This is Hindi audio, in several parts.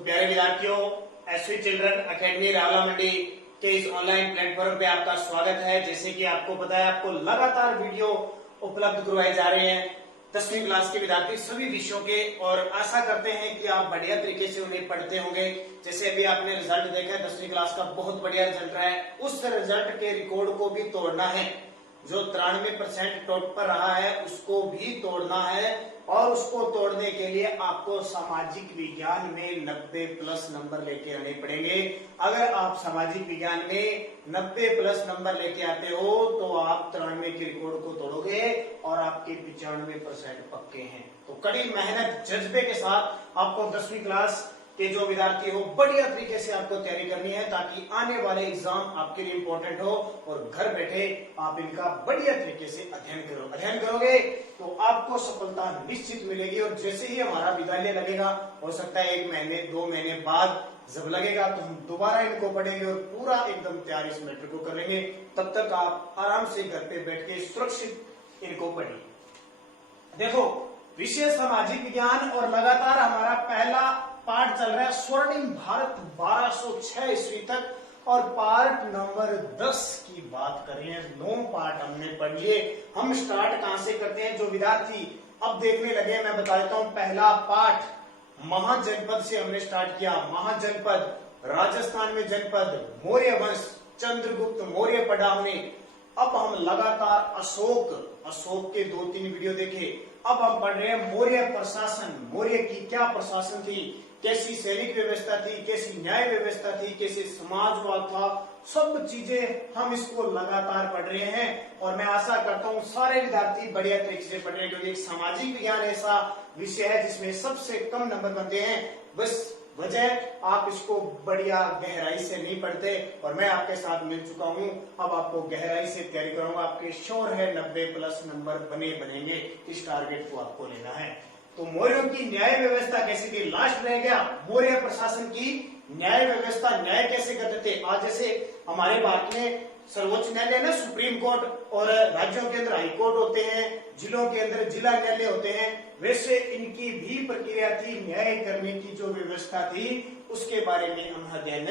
प्यारे विद्यार्थियों, एसवी चिल्ड्रन अकेडमी रावला मंडी के इस ऑनलाइन प्लेटफॉर्म पे आपका स्वागत है। जैसे कि आपको पता है, आपको लगातार वीडियो उपलब्ध करवाए जा रहे हैं 10वीं क्लास के विद्यार्थी सभी विषयों के, और आशा करते हैं कि आप बढ़िया तरीके से उन्हें पढ़ते होंगे। जैसे अभी आपने रिजल्ट देखा है 10वीं क्लास का, बहुत बढ़िया रिजल्ट रहा है। उस रिजल्ट के रिकॉर्ड को भी तोड़ना है। जो 93% टॉप पर रहा है उसको भी तोड़ना है, और उसको तोड़ने के लिए आपको सामाजिक विज्ञान में 90+ नंबर लेके आने पड़ेंगे। अगर आप सामाजिक विज्ञान में 90+ नंबर लेके आते हो तो आप 93 के रिकॉर्ड को तोड़ोगे और आपके 95% पक्के हैं। तो कड़ी मेहनत जज्बे के साथ आपको 10वीं क्लास के जो विद्यार्थी हो बढ़िया तरीके से आपको तैयारी करनी है, ताकि आने वाले एग्जाम आपके लिए इंपॉर्टेंट हो और घर बैठे आप इनका बढ़िया तरीके से अध्ययन करोगे तो आपको सफलता निश्चित मिलेगी। और जैसे ही हमारा विद्यालय लगेगा, हो सकता है 1 महीने 2 महीने बाद जब लगेगा तो हम दोबारा इनको पढ़ेंगे और पूरा एकदम तैयारी इस मैटर को कर लेंगे। तब तक आप आराम से घर पे बैठ के सुरक्षित इनको पढ़िए। देखो, विषय सामाजिक विज्ञान और लगातार हमारा पहला पार्ट चल रहा है स्वर्णिम भारत 1206 ईस्वी तक, और पार्ट नंबर 10 की बात कर रहे हैं। 9 पार्ट हमने पढ़ लिए। हम स्टार्ट कहां से करते हैं? जो विद्यार्थी अब देखने लगे, मैं बता देता हूं। पहला पार्ट महाजनपद से हमने स्टार्ट किया। महाजनपद, राजस्थान में जनपद, मौर्य वंश, चंद्रगुप्त मौर्य पढ़ा हमने। अब हम लगातार अशोक के 2-3 वीडियो देखे। अब हम पढ़ रहे हैं मौर्य प्रशासन। मौर्य की क्या प्रशासन थी, कैसी सैनिक व्यवस्था थी, कैसी न्याय व्यवस्था थी, कैसे समाजवाद था, सब चीजें हम इसको लगातार पढ़ रहे हैं। और मैं आशा करता हूं सारे विद्यार्थी बढ़िया तरीके से पढ़ रहे हैं, क्योंकि सामाजिक विज्ञान ऐसा विषय है जिसमें सबसे कम नंबर बनते हैं। बस वजह आप इसको बढ़िया गहराई से नहीं पढ़ते, और मैं आपके साथ मिल चुका हूं। अब आपको गहराई से तैयारी करूंगा। आपके श्योर है 90+ नंबर बनेंगे। इस टारगेट को आपको लेना है। तो मौर्यों की न्याय व्यवस्था कैसी थी, लास्ट रह गया। मौर्य प्रशासन की न्याय व्यवस्था, न्याय कैसे करते थे। आज जैसे हमारे भारत में सर्वोच्च न्यायालय ना, सुप्रीम कोर्ट, और राज्यों के अंदर हाई कोर्ट होते हैं, जिलों के अंदर जिला न्यायालय होते हैं, वैसे इनकी भी प्रक्रिया थी। न्याय करने की जो व्यवस्था थी उसके बारे में हम अध्ययन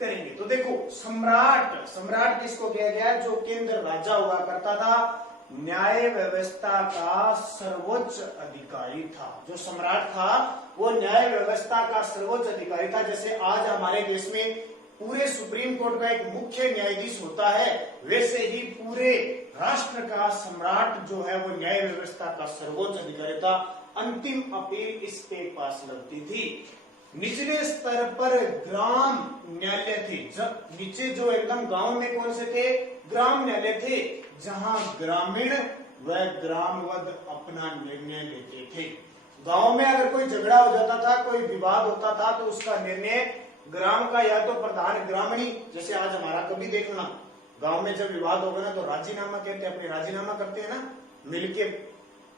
करेंगे। तो देखो, सम्राट किसको कहा गया? जो केंद्र राजा हुआ करता था, न्याय व्यवस्था का सर्वोच्च अधिकारी था। जो सम्राट था वो न्याय व्यवस्था का सर्वोच्च अधिकारी था। जैसे आज हमारे देश में पूरे सुप्रीम कोर्ट का एक मुख्य न्यायाधीश होता है, वैसे ही पूरे राष्ट्र का सम्राट जो है वो न्याय व्यवस्था का सर्वोच्च अधिकारी था। अंतिम अपील इस पे पास लगती थी। निचले स्तर पर ग्राम न्यायालय थे। जब नीचे जो एकदम गांव में कौन से थे? ग्राम न्यायालय थे, जहां ग्रामीण व ग्रामवद अपना निर्णय लेते थे। गांव में अगर कोई झगड़ा हो जाता था, कोई विवाद होता था, तो उसका निर्णय ग्राम का या तो प्रधान ग्रामणी, जैसे आज हमारा कभी देखना गांव में जब विवाद होगा ना तो राजीनामा कहते हैं, अपने राजीनामा करते हैं ना, मिलके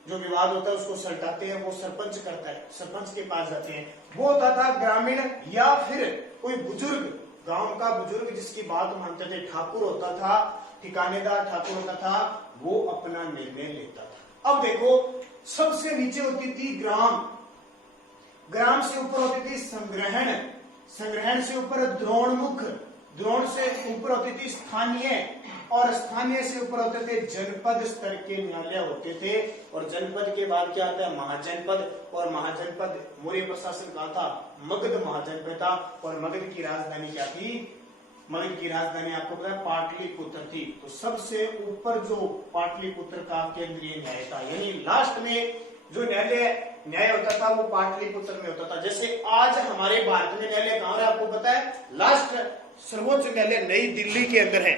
जो विवाद होता है उसको सलटाते हैं, वो सरपंच करता है, सरपंच के पास जाते हैं। वो होता था ग्रामीण, या फिर कोई बुजुर्ग, गांव का बुजुर्ग जिसकी बात मानते थे, ठाकुर होता था, ठिकानेदार ठाकुर होता था, वो अपना निर्णय लेता था। अब देखो, सबसे नीचे होती थी ग्राम से ऊपर होती थी संग्रहण से ऊपर द्रोणमुख, द्रोण से ऊपर होती थी स्थानीय, और स्थानीय से ऊपर होते थे जनपद स्तर के न्यायालय होते थे। और जनपद के बाद क्या आता है? महाजनपद। और महाजनपद मौर्य प्रशासन का था, मगध महाजनपद था। और मगध की राजधानी क्या थी? मगध की राजधानी आपको पता है पाटलिपुत्र थी। तो सबसे ऊपर जो पाटलिपुत्र का केंद्रीय न्याय था, यानी लास्ट में जो न्याय होता था वो पाटलिपुत्र में होता था। जैसे आज हमारे भारत में न्यायालय कहां है आपको पता है? लास्ट सर्वोच्च न्यायालय नई दिल्ली के अंदर है।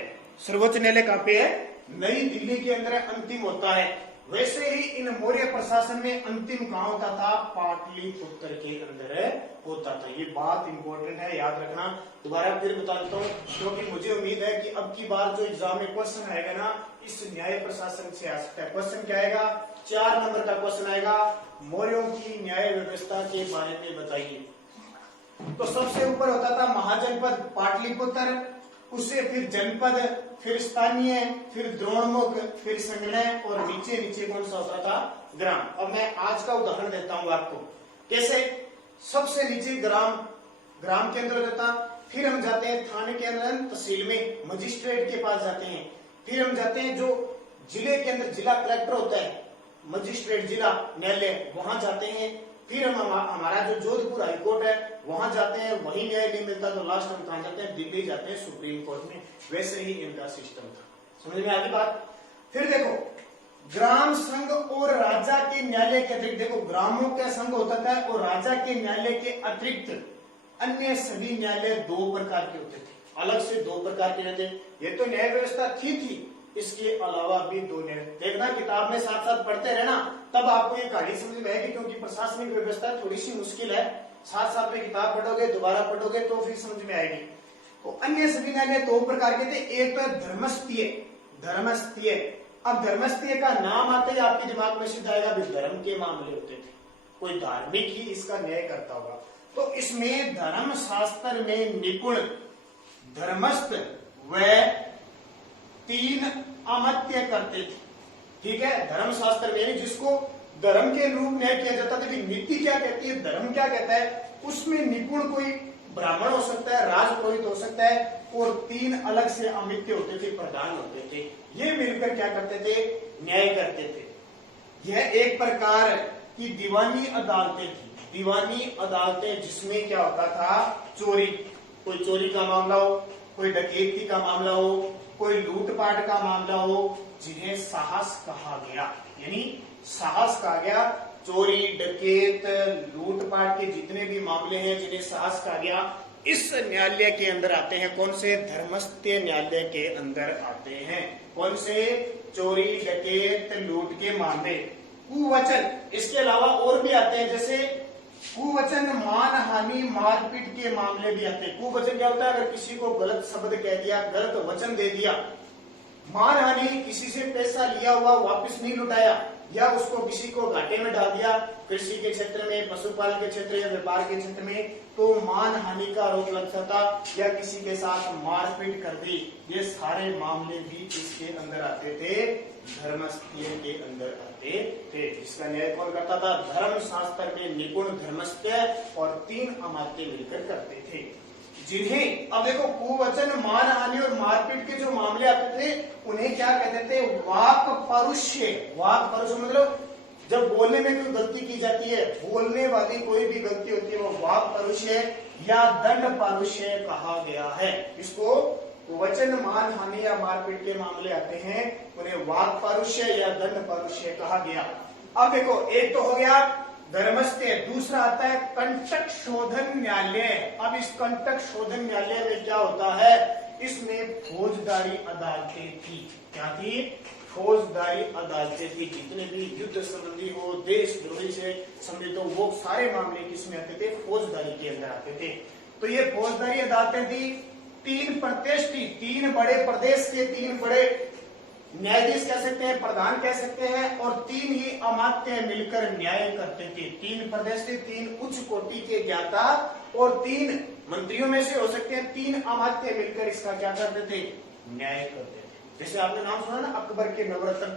सर्वोच्च न्यायालय कहां पे है? नई दिल्ली के अंदर अंतिम होता है। वैसे ही इन मौर्य प्रशासन में अंतिम कहां होता था? पाटलिपुत्र के अंदर होता था। ये बात इंपॉर्टेंट है, याद रखना। दोबारा फिर बता देता हूँ, क्योंकि मुझे उम्मीद है कि अब की बार जो एग्जाम में क्वेश्चन आएगा ना, इस न्याय प्रशासन से आ सकता है। क्वेश्चन क्या आएगा? 4 नंबर का क्वेश्चन आएगा, मौर्यों की न्याय व्यवस्था के बारे में बताइए। तो सबसे ऊपर होता था महाजनपद पाटलिपुत्र, उससे फिर जनपद, फिर स्थानीय, फिर द्रोणमुख, फिर संग्रह, और नीचे कौन सा होता था? ग्राम। अब मैं आज का उदाहरण देता हूं आपको। कैसे? सबसे नीचे ग्राम ग्राम केंद्र हो जाता, फिर हम जाते हैं थाने के अंदर तहसील में मजिस्ट्रेट के पास जाते हैं, फिर हम जाते हैं जो जिले के अंदर जिला कलेक्टर होता है, मजिस्ट्रेट जिला न्यायालय, वहां जाते हैं, फिर हम हमारा जो जोधपुर हाईकोर्ट है वहां जाते हैं, वहीं न्याय नहीं मिलता तो लास्ट हम कहां जाते हैं, दिल्ली जाते हैं सुप्रीम कोर्ट में। वैसे ही इनका सिस्टम था। समझ में आ गई बात। फिर देखो ग्राम संघ और राजा के न्यायालय के अतिरिक्त, देखो ग्रामों का संघ होता था और राजा के न्यायालय के अतिरिक्त अन्य सभी न्यायालय दो प्रकार के होते थे, अलग से दो प्रकार के रहते। ये तो न्याय व्यवस्था थी, इसके अलावा भी दो न्याय। देखना किताब में साथ साथ पढ़ते रहना, तब आपको ये कहानी समझ में आएगी, क्योंकि प्रशासनिक व्यवस्था थोड़ी सी मुश्किल है। साथ साथ में किताब पढ़ोगे, दोबारा पढ़ोगे तो फिर समझ में आएगी। तो अन्य सभी न्यायालय दो प्रकार के थे। एक तो धर्मस्थीय, धर्मस्थीय। अब धर्मस्थीय का नाम आते ही आपके दिमाग में सीधा आएगा, धर्म के मामले होते थे, कोई धार्मिक ही इसका न्याय करता होगा। तो इसमें धर्म शास्त्र में निपुण धर्मस्थ व 3 अमात्य करते थे। ठीक है, धर्म शास्त्र में जिसको धर्म के रूप न्याय किया जाता था, नीति क्या कहती है, धर्म क्या कहता है, उसमें निपुण कोई ब्राह्मण हो सकता है, राजपुरोहित हो सकता है, और 3 अलग से अमित्य होते थे, प्रधान होते थे। ये मिलकर क्या करते थे, न्याय करते थे। यह एक प्रकार की दीवानी अदालतें थी। दीवानी अदालतें जिसमें क्या होता था, चोरी, कोई चोरी का मामला हो, कोई डकैती का मामला हो, कोई लूटपाट का मामला हो, जिन्हें साहस कहा गया, यानी साहस कहा गया। चोरी, डकैत, लूटपाट के जितने भी मामले हैं जिन्हें साहस कहा गया, इस न्यायालय के अंदर आते हैं। कौन से, धर्मस्थीय न्यायालय के अंदर आते हैं। कौन से, चोरी, डकैत, लूट के मामले। कुवचन, इसके अलावा और भी आते हैं, जैसे कुवचन, मानहानि, मारपीट के मामले भी आते हैं। कुवचन क्या होता है, अगर किसी को गलत शब्द कह दिया, गलत वचन दे दिया। मानहानि, किसी से पैसा लिया हुआ वापस नहीं लुटाया, या उसको किसी को घाटे में डाल दिया, कृषि के क्षेत्र में, पशुपालन के क्षेत्र या व्यापार के क्षेत्र में, तो मानहानि का आरोप लग सकता, या किसी के साथ मारपीट कर दी। ये सारे मामले भी इसके अंदर आते थे, धर्मस्थीय के अंदर आते थे। इसका न्याय कौन करता था, धर्म शास्त्र में निपुण धर्मस्थीय और 3 अमात्य मिलकर करते थे। जिन्हें अब देखो कुवचन, मानहानि और मारपीट के जो मामले आते थे, उन्हें क्या कहते थे, वाक परुष्य। वाक परुष्य मतलब जब बोलने में कोई गलती की जाती है, बोलने वाली कोई भी गलती होती है, वो वाक परुष्य या दंड परुष्य कहा गया है। इसको वचन, मानहानि या मारपीट के मामले आते हैं, उन्हें वाक परुष्य या दंड परुष्य कहा गया। अब देखो एक तो हो गया धर्मस्थीय, दूसरा आता है कंटक शोधन न्यायालय। अब इस कंटक शोधन न्यायालय में क्या होता है, इसमें फौजदारी अदालतें थी। क्या थी, फौजदारी अदालतें थी। जितने भी युद्ध संबंधी हो, देशद्रोही से संबंधित हो, वो सारे मामले किसमें आते थे, फौजदारी के अंदर आते थे। तो ये फौजदारी अदालतें थी। 3 प्रतिष्ठित, 3 बड़े प्रदेश के 3 बड़े न्यायाधीश कह सकते हैं, प्रधान कह सकते हैं, और 3 ही अमात्य मिलकर न्याय करते थे। 3 प्रदेश के 3 उच्च कोटि के ज्ञाता और 3 मंत्रियों में से हो सकते हैं, 3 अमात्य मिलकर इसका क्या करते थे, न्याय करते थे। जैसे आपने नाम सुना ना अकबर के नवरत्न,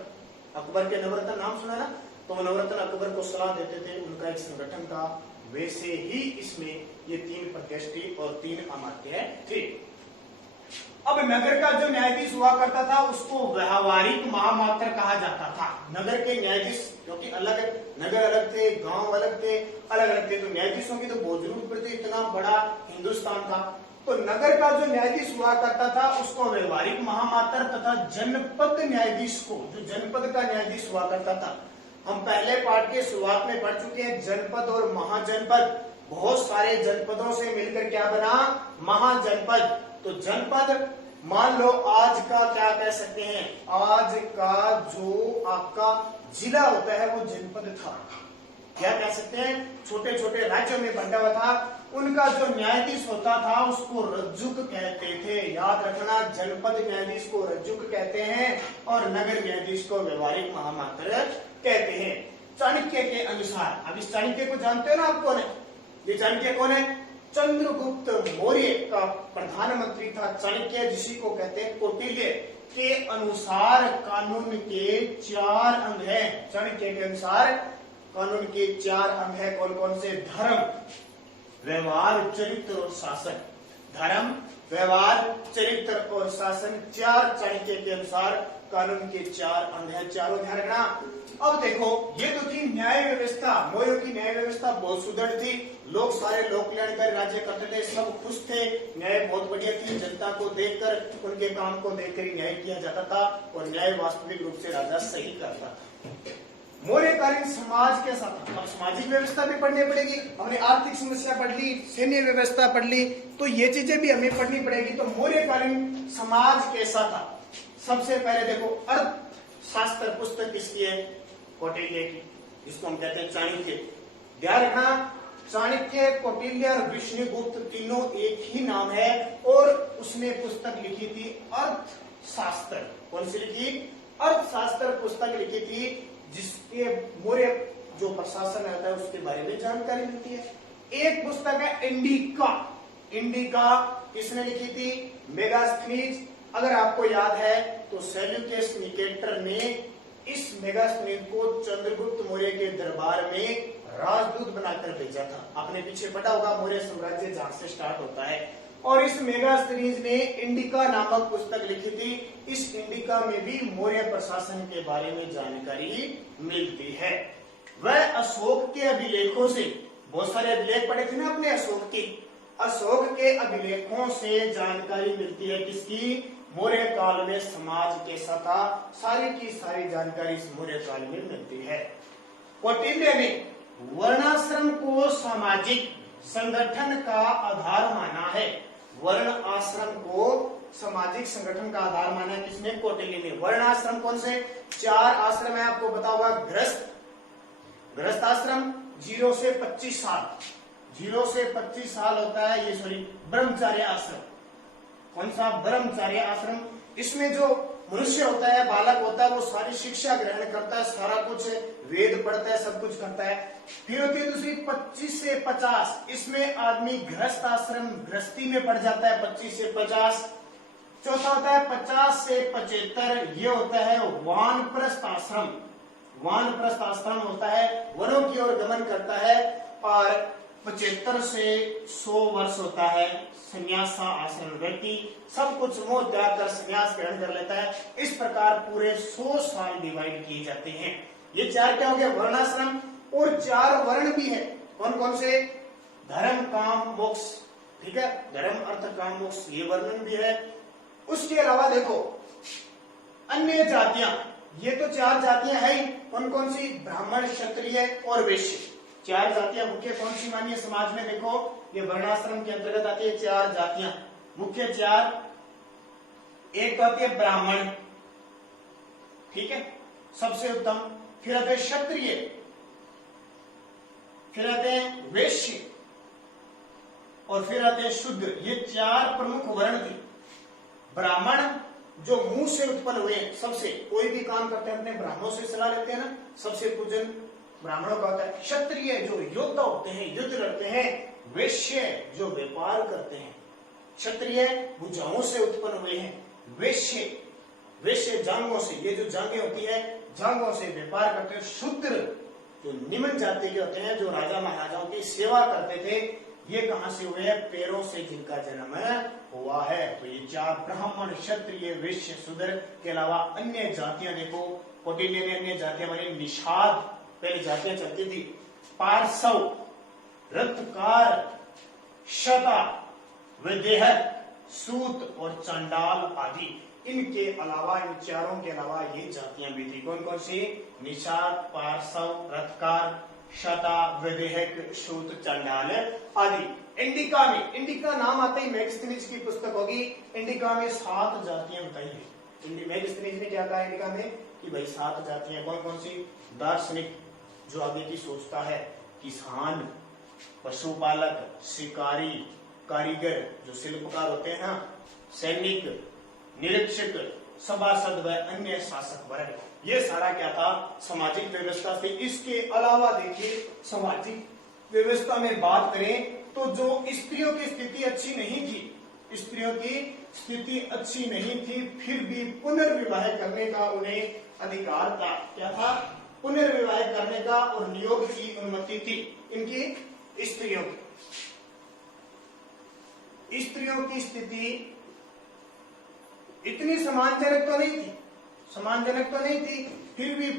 अकबर के नवरत्न नाम सुना ना, तो नवरत्न अकबर को सलाह देते थे, उनका एक संगठन था। वैसे ही इसमें ये 3 प्रतिष्ठित और 3 अमात्य थे। अब नगर का जो न्यायाधीश हुआ करता था उसको व्यावहारिक महामात्र कहा जाता था। नगर के न्यायाधीश, क्योंकि अलग नगर अलग थे, गांव अलग थे, अलग अलग थे, तो न्यायाधीशों की तो बहुत जरूरत पड़ती, इतना बड़ा हिंदुस्तान था। तो नगर का जो न्यायाधीश हुआ करता था उसको व्यावहारिक महामात्र तथा जनपद न्यायाधीश को, जो जनपद का न्यायाधीश हुआ करता था, हम पहले पाठ के शुरुआत में पढ़ चुके हैं, जनपद और महाजनपद। बहुत सारे जनपदों से मिलकर क्या बना, महाजनपद। तो जनपद, मान लो आज का क्या कह सकते हैं, आज का जो आपका जिला होता है वो जनपद था। क्या कह सकते हैं, छोटे छोटे राज्यों में बंटा हुआ था। उनका जो न्यायाधीश होता था उसको रज्जुक कहते थे। याद रखना, जनपद न्यायाधीश को रज्जुक कहते हैं और नगर न्यायाधीश को व्यवहारिक महामात्र कहते हैं। चाणक्य के अनुसार, अब इस चाणक्य को जानते हो ना आप कौन है, ये चाणक्य कौन है, चंद्रगुप्त मौर्य का प्रधानमंत्री था। चाणक्य जिसी को कहते हैं कौटिल्य के अनुसार कानून के 4 अंग हैं। चाणक्य के अनुसार कानून के 4 अंग हैं। कौन कौन से, धर्म, व्यवहार, चरित्र और शासन। धर्म, व्यवहार, चरित्र और शासन 4 चाणक्य के अनुसार कानून के 4 अंग है। चारों ध्यान रखना। अब देखो, ये तो थी न्याय व्यवस्था। मौर्यों की न्याय व्यवस्था बहुत सुदृढ़ थी। लोग सारे लोक कल्याणकारी राज्य करते थे, सब खुश थे, न्याय बहुत बढ़िया थी। जनता को देखकर, उनके काम को देखकर ही न्याय किया जाता था और न्याय वास्तविक रूप से राजा सही करता था। मौर्यकालीन समाज के साथ अब सामाजिक व्यवस्था भी पढ़नी पड़ेगी। हमने आर्थिक समस्या पढ़ ली, सैन्य व्यवस्था पढ़ ली, तो ये चीजें भी हमें पढ़नी पड़ेगी। तो मौर्यकालीन समाज कैसा था? सबसे पहले देखो, अर्थशास्त्र पुस्तक किसकी है? कौटिल्य की। इसको हम कहते हैं चाणक्य। ध्यान रखना, चाणक्य, कौटिल्य और विष्णुगुप्त तीनों एक ही नाम है और उसने पुस्तक लिखी थी अर्थशास्त्र। कौन सी लिखी? अर्थशास्त्र पुस्तक लिखी थी, जिसके मौर्य जो प्रशासन रहता है उसके बारे में जानकारी मिलती है। एक पुस्तक है इंडिका। इंडिका किसने लिखी थी? मेगास्थनीज। अगर आपको याद है तो सेल्यूकस निकेटर ने इस मेगास्थनीज को चंद्रगुप्त मौर्य के दरबार में राजदूत बनाकर भेजा था। आपने पीछे पढ़ा होगा, मौर्य साम्राज्य जहां से स्टार्ट होता है। और इस मेगास्थनीज ने इंडिका नामक पुस्तक लिखी थी। इस इंडिका में भी मौर्य प्रशासन के बारे में जानकारी मिलती है। वह अशोक के अभिलेखों से, बहुत सारे अभिलेख पढ़े थे ना अपने अशोक के, अशोक के अभिलेखों से जानकारी मिलती है किसकी? मौर्य काल में समाज कैसा था, सारी की सारी जानकारी इस मौर्य काल में मिलती है। कौटिल्य ने वर्णाश्रम को सामाजिक संगठन का आधार माना है। वर्ण आश्रम को सामाजिक संगठन का आधार माना है किसने? कौटिल्य ने। वर्ण आश्रम कौन से? 4 आश्रम है, आपको पता होगा। गृहस्थ आश्रम 0 से 25 साल, 0 से 25 साल होता है ये, सॉरी, ब्रह्मचार्य आश्रम। कौन सा? ब्रह्मचार्य आश्रम। इसमें जो मनुष्य होता है, बालक होता है, वो सारी शिक्षा ग्रहण करता है, सारा कुछ वेद पढ़ता है, सब कुछ करता है। फिर होती है दूसरी 25 से 50। इसमें आदमी गृहस्थ आश्रम, गृहस्थी में पड़ जाता है 25 से 50। चौथा होता है 50 से 75, ये होता है वानप्रस्थ आश्रम। वानप्रस्थ आश्रम होता है, वनों की ओर गमन करता है। और 75 से 100 वर्ष होता है संन्यासा आश्रम। व्यक्ति सब कुछ मोह त्याग कर संन्यास ग्रहण कर लेता है। इस प्रकार पूरे 100 साल डिवाइड किए जाते हैं। ये 4 क्या हो गया? वर्णाश्रम। और 4 वर्ण भी है। कौन कौन से? धर्म, काम, मोक्ष। ठीक है, धर्म, अर्थ, काम, मोक्ष, ये वर्णन भी है। उसके अलावा देखो अन्य जातियां, ये तो 4 जातियां है ही। कौन कौन सी? ब्राह्मण, क्षत्रिय और वैश्य। 4 जातियां मुख्य कौन सी मानी है समाज में? देखो, ये वर्णाश्रम के अंतर्गत आती है 4 जातियां, मुख्य 4। एक आती है ब्राह्मण, ठीक है, सबसे उत्तम। फिर आते हैं क्षत्रिय, फिर आते हैं वैश्य और फिर आते हैं शूद्र। ये 4 प्रमुख वर्ण थी। ब्राह्मण जो मुंह से उत्पन्न हुए, सबसे कोई भी काम करते हैं अपने ब्राह्मणों से सलाह लेते हैं ना, सबसे पूजन ब्राह्मणों का होता है। क्षत्रिय जो योद्धा होते हैं, युद्ध लड़ते हैं। वैश्य जो व्यापार करते हैं। क्षत्रिय भुजाओं से उत्पन्न हुए हैं। वैश्य जांगों से, ये जो जांगें होती है, जांगों से व्यापार करते हैं। शूद्र जो निम्न जाति के होते हैं, जो राजा महाराजाओं की सेवा करते थे, ये कहां से हुए हैं? पैरों से जिनका जन्म हुआ है। तो ये 4 ब्राह्मण, क्षत्रिय, वैश्य, शूद्र के अलावा अन्य जातियां देखो। कौटिल्य ने अन्य जातियां मानी। निषाद पहले जातियां चलती थी। पार्सव, रथकार, शता, विदेहक, सूत और चंडाल आदि। इनके अलावा, इन 4 के अलावा ये जातियां भी थी। कौन कौन सी? निषाद, पार्सव, रथकार, शता, विदेहक, सूत, चंडाल आदि। इंडिका में, इंडिका नाम आते ही मैगस्थनीज की पुस्तक होगी। इंडिका में 7 जातियां बताई है। मैगस्थनीज ने क्या कहा इंडिका में कि भाई 7 जातियां कौन कौन सी? दार्शनिक जो आगे की सोचता है, किसान, पशुपालक, शिकारी, कारीगर जो शिल्पकार होते हैं, सैनिक, निरीक्षक, सभासद व अन्य शासक वर्ग। ये सारा क्या था? सामाजिक व्यवस्था थी। इसके अलावा देखिए, सामाजिक व्यवस्था में बात करें तो जो स्त्रियों की स्थिति अच्छी नहीं थी, स्त्रियों की स्थिति अच्छी नहीं थी, फिर भी पुनर्विवाह करने का उन्हें अधिकार था। क्या था? पुनर्विवाह करने का और नियोग की अनुमति थी इनकी स्त्रियों की। स्त्रियों की स्थिति इतनी सम्मानजनक तो नहीं थी, फिर भी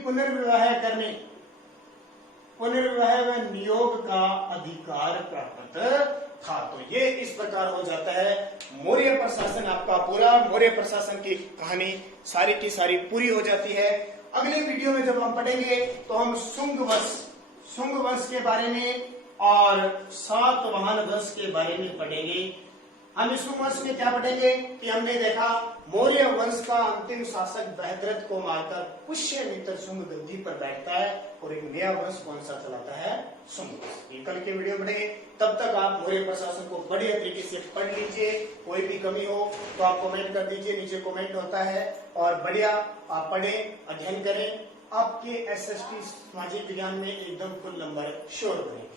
पुनर्विवाह व नियोग का अधिकार प्राप्त था। तो ये इस प्रकार हो जाता है मौर्य प्रशासन आपका पूरा। मौर्य प्रशासन की कहानी सारी की सारी पूरी हो जाती है। अगले वीडियो में जब हम पढ़ेंगे तो हम शुंग वंश के बारे में और सातवाहन वंश के बारे में पढ़ेंगे। हम इस वंश में क्या पढ़ेंगे कि हमने देखा मौर्य वंश का अंतिम शासक बृहद्रथ को मारकर पुष्यमित्र शुंग गद्दी पर बैठता है और एक नया वंश कौन सा चलाता है, शुंग वंश। ये कल के वीडियो पढ़ेंगे। तब तक आप मौर्य प्रशासन को बढ़िया तरीके से पढ़ लीजिए। कोई भी कमी हो तो आप कमेंट कर दीजिए, नीचे कमेंट होता है। और बढ़िया आप पढ़ें, अध्ययन करें, आपके SST सामाजिक विज्ञान में एकदम फुल नंबर श्योर बनेंगे।